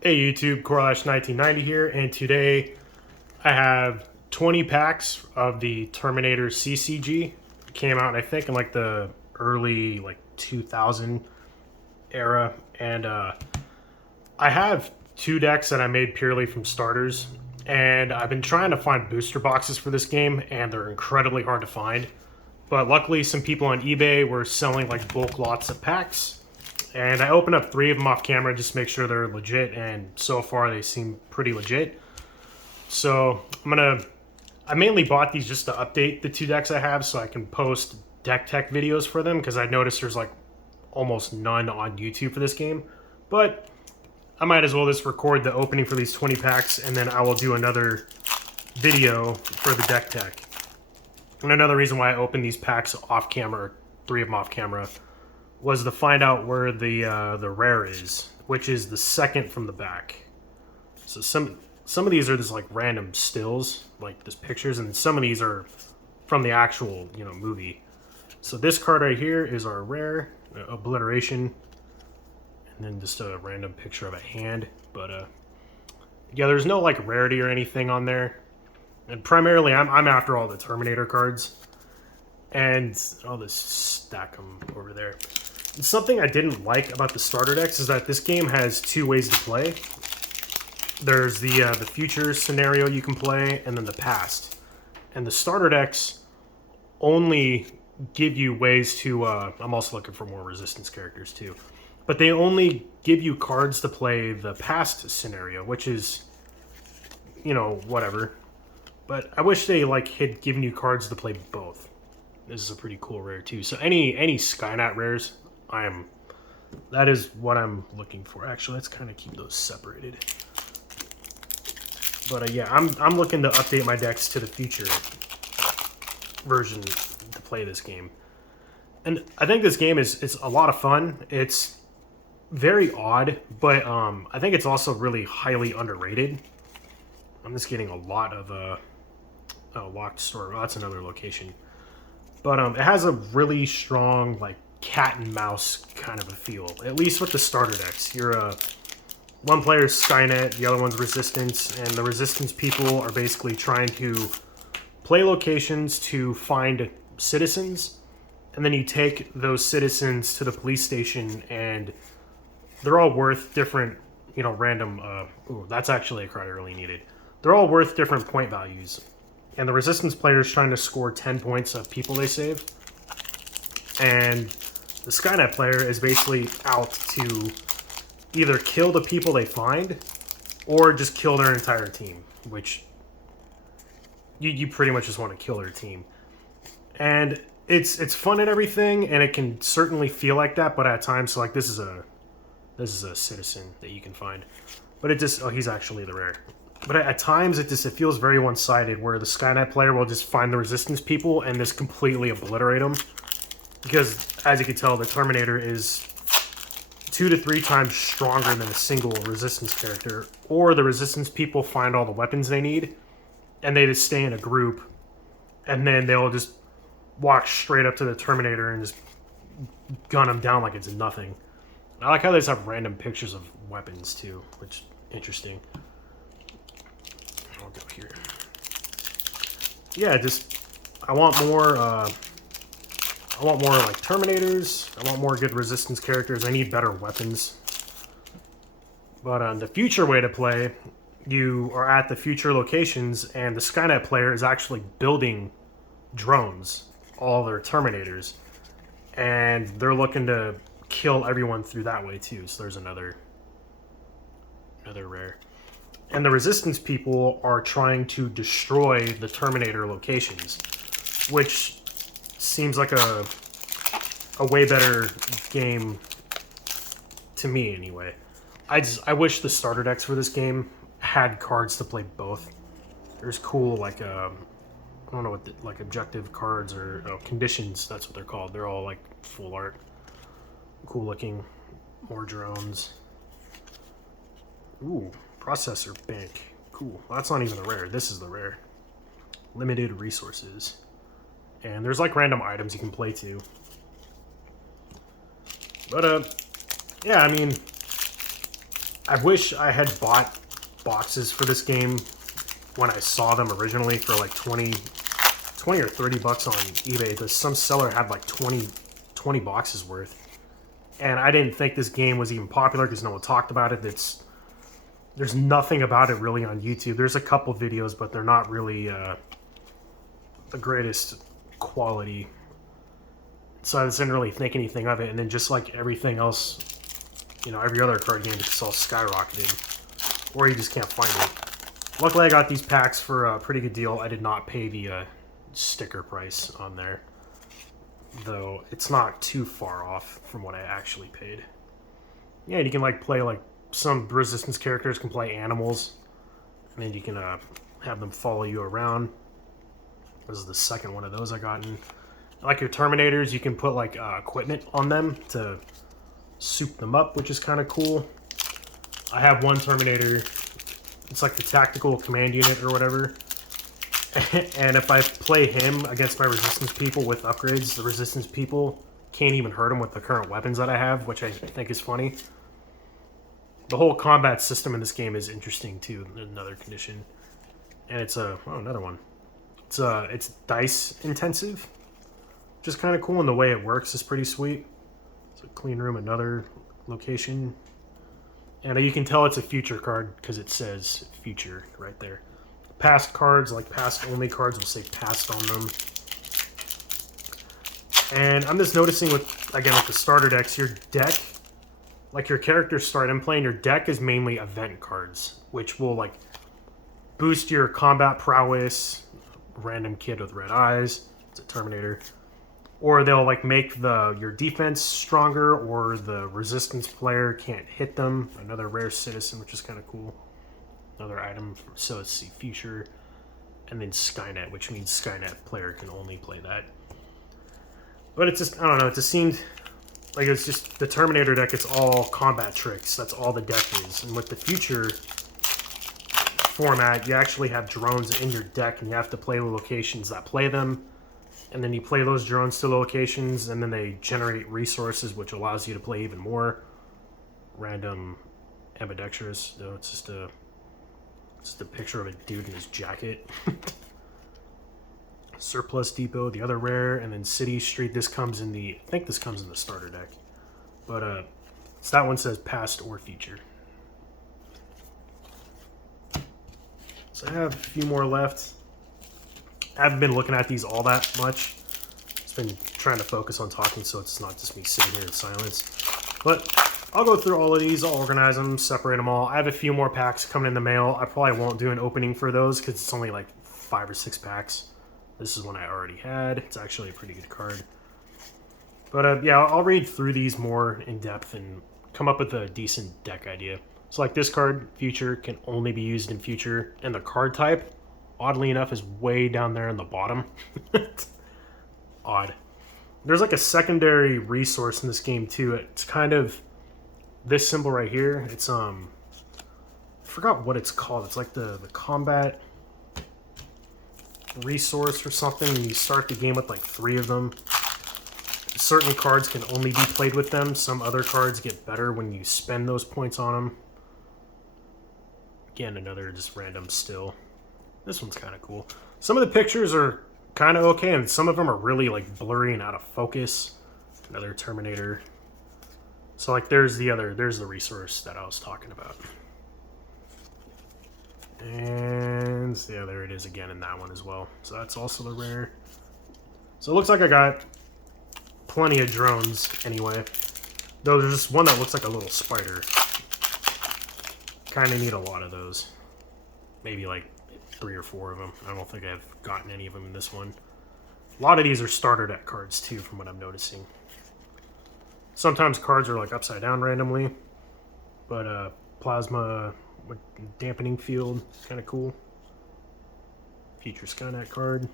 Hey YouTube, Corlash1990 here, and today I have 20 packs of the Terminator CCG. It came out, I think, in like the early 2000 era, and I have two decks that I made purely from starters, and I've been trying to find booster boxes for this game, and they're incredibly hard to find. But luckily, some people on eBay were selling like bulk lots of packs, and I opened up 3 of them off camera just to make sure they're legit, and so far they seem pretty legit. So I mainly bought these just to update the 2 decks I have so I can post deck tech videos for them, because I noticed there's like almost none on YouTube for this game. But I might as well just record the opening for these 20 packs, and then I will do another video for the deck tech. And another reason why I opened these packs off camera, or 3 of them off camera, was to find out where the rare is, which is the second from the back. So some of these are just like random stills, like just pictures, and some of these are from the actual movie. So this card right here is our rare, obliteration, and then just a random picture of a hand. But yeah, there's no like rarity or anything on there, and primarily I'm after all the Terminator cards, and I'll just stack them over there. Something I didn't like about the starter decks is that this game has 2 ways to play. There's the future scenario you can play, and then the past. And the starter decks only give you ways to... I'm also looking for more resistance characters too. But they only give you cards to play the past scenario, which is, whatever. But I wish they had given you cards to play both. This is a pretty cool rare too. So any Skynet rares, that is what I'm looking for. Actually, let's kind of keep those separated. But yeah, I'm looking to update my decks to the future version to play this game. And I think this game it's a lot of fun. It's very odd, but I think it's also really highly underrated. I'm just getting a lot of locked store. Oh, that's another location. But it has a really strong cat and mouse kind of a feel, at least with the starter decks. You're one player's Skynet, the other one's Resistance, and the Resistance people are basically trying to play locations to find citizens, and then you take those citizens to the police station, and they're all worth different, random... ooh, that's actually a card I really needed. They're all worth different point values, and the Resistance player is trying to score 10 points of people they save, and the Skynet player is basically out to either kill the people they find or just kill their entire team, which you pretty much just want to kill their team. And it's fun and everything, and it can certainly feel like that, but at times, so this is a citizen that you can find. But it just, oh, he's actually the rare. But at times it feels very one-sided, where the Skynet player will just find the Resistance people and just completely obliterate them. Because, as you can tell, the Terminator is 2 to 3 times stronger than a single Resistance character. Or the Resistance people find all the weapons they need, and they just stay in a group, and then they'll just walk straight up to the Terminator and just gun him down like it's nothing. I like how they just have random pictures of weapons, too, which is interesting. I'll go here. Yeah, I want more... I want more Terminators. I want more good Resistance characters. I need better weapons. But the future way to play, you are at the future locations, and the Skynet player is actually building drones, all their Terminators, and they're looking to kill everyone through that way too. So there's another rare. And the Resistance people are trying to destroy the Terminator locations, which seems like a way better game to me anyway. I wish the starter decks for this game had cards to play both. There's cool I don't know what objective cards or conditions, that's what they're called. They're all full art, cool looking. More drones. Ooh, processor bank. Cool. Well, that's not even the rare. This is the rare. Limited resources. And there's random items you can play too. But yeah, I mean, I wish I had bought boxes for this game when I saw them originally for like 20 or 30 bucks on eBay. But some seller had like 20 boxes worth. And I didn't think this game was even popular because no one talked about it. There's nothing about it really on YouTube. There's a couple videos, but they're not really the greatest quality. So I didn't really think anything of it. And then just like everything else, you know, every other card game, it's just all skyrocketed. Or you just can't find it. Luckily, I got these packs for a pretty good deal. I did not pay the sticker price on there, though it's not too far off from what I actually paid. Yeah, you can like play like some resistance characters can play animals, and then you can have them follow you around. This is the second one of those I gotten. Like your Terminators, you can put like equipment on them to soup them up, which is kind of cool. I have one Terminator. It's like the tactical command unit or whatever. And if I play him against my resistance people with upgrades, the resistance people can't even hurt him with the current weapons that I have, which I think is funny. The whole combat system in this game is interesting too. Another condition, and it's another one. It's dice intensive, which is kind of cool, and the way it works is pretty sweet. It's a clean room, another location, and you can tell it's a future card because it says future right there. Past cards, like past only cards, will say past on them. And I'm just noticing with, again, like the starter decks, your deck, like your characters start in playing, your deck is mainly event cards, which will like boost your combat prowess, random kid with red eyes, it's a Terminator, or they'll like make your defense stronger, or the resistance player can't hit them, another rare citizen, which is kind of cool. Another item, so let's see, future, and then Skynet, which means Skynet player can only play that. But it's just, I don't know, it just seemed like it's just the Terminator deck, it's all combat tricks, that's all the deck is. And with the future format, you actually have drones in your deck, and you have to play the locations that play them, and then you play those drones to locations, and then they generate resources, which allows you to play even more random ambidextrous. So it's just a picture of a dude in his jacket. Surplus Depot, the other rare, and then City Street. This comes in the, I think this comes in the starter deck. But so that one says past or future. So I have a few more left. I haven't been looking at these all that much. Just been trying to focus on talking so it's not just me sitting here in silence. But I'll go through all of these, I'll organize them, separate them all. I have a few more packs coming in the mail. I probably won't do an opening for those because it's only like 5 or 6 packs. This is one I already had. It's actually a pretty good card. But yeah, I'll read through these more in depth and come up with a decent deck idea. So like this card, Future, can only be used in Future. And the card type, oddly enough, is way down there in the bottom. Odd. There's like a secondary resource in this game too. It's kind of this symbol right here. It's I forgot what it's called. It's like the combat resource or something, and you start the game with like 3 of them. Certain cards can only be played with them. Some other cards get better when you spend those points on them. Again, another just random still. This one's kind of cool. Some of the pictures are kind of okay, and some of them are really like blurry and out of focus. Another Terminator. So like there's the resource that I was talking about. And yeah, there it is again in that one as well. So that's also the rare. So it looks like I got plenty of drones anyway. Though there's just one that looks like a little spider. Kind of need a lot of those. Maybe like 3 or 4 of them. I don't think I've gotten any of them in this one. A lot of these are starter deck cards too, from what I'm noticing. Sometimes cards are like upside down randomly, but plasma dampening field, kind of cool. Future Skynet card.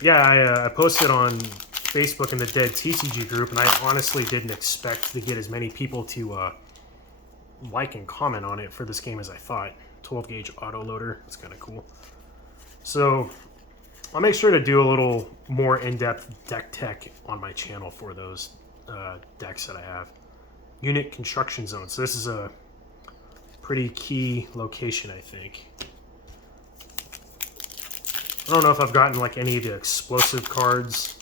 Yeah, I posted on Facebook in the Dead CCG group, and I honestly didn't expect to get as many people to like and comment on it for this game as I thought. 12 gauge auto loader, that's kind of cool. So I'll make sure to do a little more in-depth deck tech on my channel for those decks that I have. unit construction zone. So this is a pretty key location, I think. I don't know if I've gotten like any of the explosive cards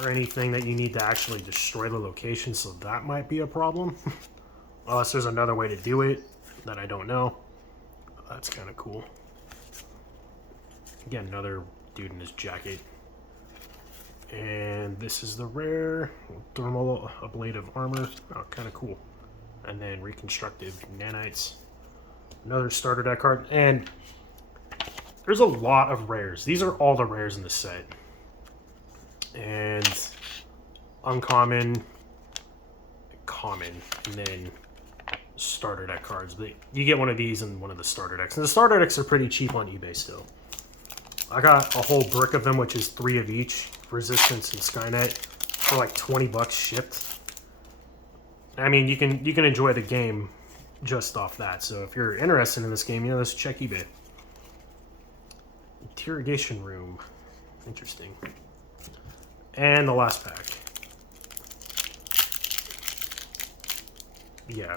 or anything that you need to actually destroy the location, so that might be a problem. Unless there's another way to do it that I don't know. That's kind of cool. Again, another dude in his jacket. And this is the rare thermal ablative armor. Oh, kind of cool. And then reconstructive nanites. Another starter deck card. And there's a lot of rares. These are all the rares in the set. And uncommon, common, and then starter deck cards. But you get one of these in one of the starter decks. And the starter decks are pretty cheap on eBay still. I got a whole brick of them, which is 3 of each, Resistance and Skynet, for like 20 bucks shipped. I mean, you can enjoy the game just off that. So if you're interested in this game, you know, let's check eBay. Interrogation room, interesting. And the last pack. Yeah,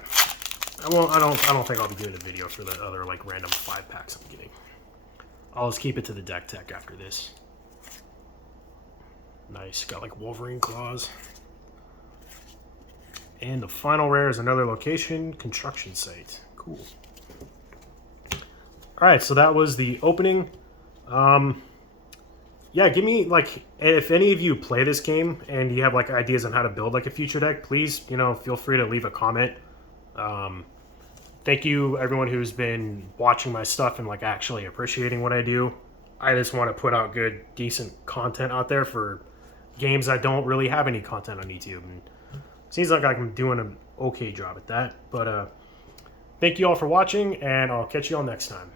I don't think I'll be doing a video for the other like random 5 packs I'm getting. I'll just keep it to the deck tech after this. Nice, got like Wolverine claws. And the final rare is another location, construction site. Cool. Alright, so that was the opening. Yeah, give me, like, if any of you play this game and you have, like, ideas on how to build, like, a future deck, please, you know, feel free to leave a comment. Thank you, everyone who's been watching my stuff and, like, actually appreciating what I do. I just want to put out good, decent content out there for games that don't really have any content on YouTube. And it seems like I'm doing an okay job at that. But, thank you all for watching, and I'll catch you all next time.